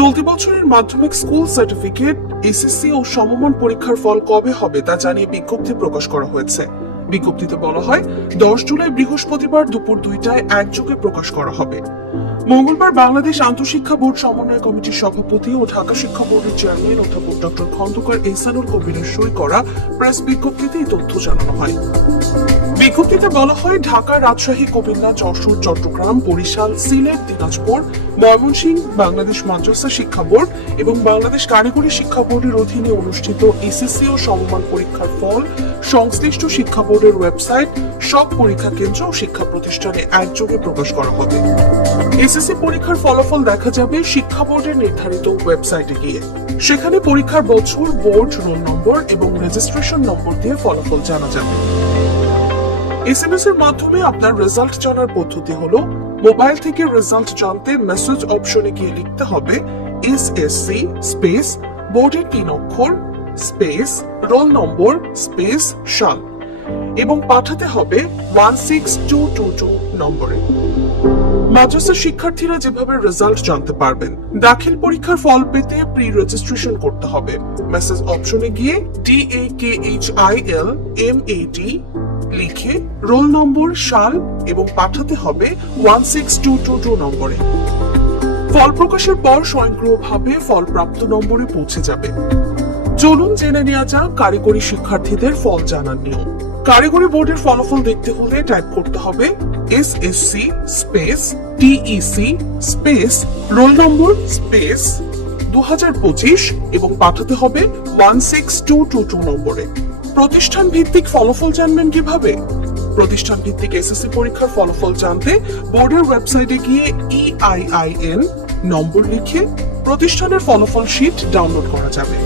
চলতি বছরের মাধ্যমিক স্কুল সার্টিফিকেট, এসএসসি ও সমমান পরীক্ষার ফল কবে হবে তা জানিয়ে বিজ্ঞপ্তি প্রকাশ করা হয়েছে। বিজ্ঞপ্তিতে বলা হয় 10 জুলাই বৃহস্পতিবার দুপুর 2টায় একযোগে প্রকাশ করা হবে। মঙ্গলবার বাংলাদেশ আন্তঃশিক্ষা বোর্ড সমন্বয় কমিটির সভাপতি ও ঢাকা শিক্ষা বোর্ডের চেয়ারম্যান অধ্যাপক ডক্টর খন্দকার এহসানুল কবিরের সই করা প্রেস বিজ্ঞপ্তিতে এই তথ্য জানানো হয়। বিজ্ঞপ্তিতে বলা হয়, ঢাকা, রাজশাহী, কুমিল্লা, যশোর, চট্টগ্রাম, বরিশাল, সিলেট, দিনাজপুর, ময়মনসিংহ বাংলাদেশ মাদ্রাসা শিক্ষা বোর্ড এবং বাংলাদেশ কারিগরি শিক্ষা বোর্ডের অধীনে অনুষ্ঠিত এসএসসি ও সমমান পরীক্ষার ফল সংশ্লিষ্ট শিক্ষা বোর্ডের ওয়েবসাইট, সব পরীক্ষা কেন্দ্র ও শিক্ষা প্রতিষ্ঠানে একযোগে প্রকাশ করা হবে। এসএসসি পরীক্ষার ফলাফল দেখা যাবে শিক্ষা বোর্ডের নির্ধারিত ওয়েবসাইটে গিয়ে। সেখানে পরীক্ষার বছর, বোর্ড, রোল নম্বর এবং রেজিস্ট্রেশন নম্বর দিয়ে ফলাফল জানা যাবে। এসএমএস এর মাধ্যমে আপনার রেজাল্ট জানার পদ্ধতি হলো, মোবাইল থেকে রেজাল্ট জানতে মেসেজ অপশনে গিয়ে লিখতে হবে এসএসসি স্পেস বোর্ডের 3 অক্ষর স্পেস রোল নম্বর স্পেস সাল এবং পাঠাতে হবে 16222 নম্বরে। মাদ্রাসা শিক্ষার্থীরা যেভাবে রেজাল্ট জানতে পারবেন, দাখিল পরীক্ষার ফল পেতে প্রি রেজিস্ট্রেশন করতে হবে। মেসেজ অপশনে গিয়ে DAKHILMAD লিখে রোল নম্বর, সাল এবং পাঠাতে হবে 16222 নম্বরে। ফল প্রকাশের পর স্বয়ংক্রিয়ভাবে ফলপ্রাপ্ত নম্বরে পৌঁছে যাবে। চলুন জেনে নেওয়া যাক কারিগরি শিক্ষার্থীদের ফল জানার নিয়ম। কারিগরি বোর্ডের ফলাফল দেখতে হলে টাইপ করতে হবে SSC space TEC space roll number space 2025 এবং পাঠাতে হবে 16222 নম্বরে। প্রতিষ্ঠান ভিত্তিক ফলাফল জানবেন কিভাবে? প্রতিষ্ঠান ভিত্তিক এসএসসি পরীক্ষার ফলাফল জানতে বোর্ডের ওয়েবসাইটে গিয়ে EIIN নম্বর লিখে প্রতিষ্ঠানের ফলাফল শীট ডাউনলোড করা যাবে।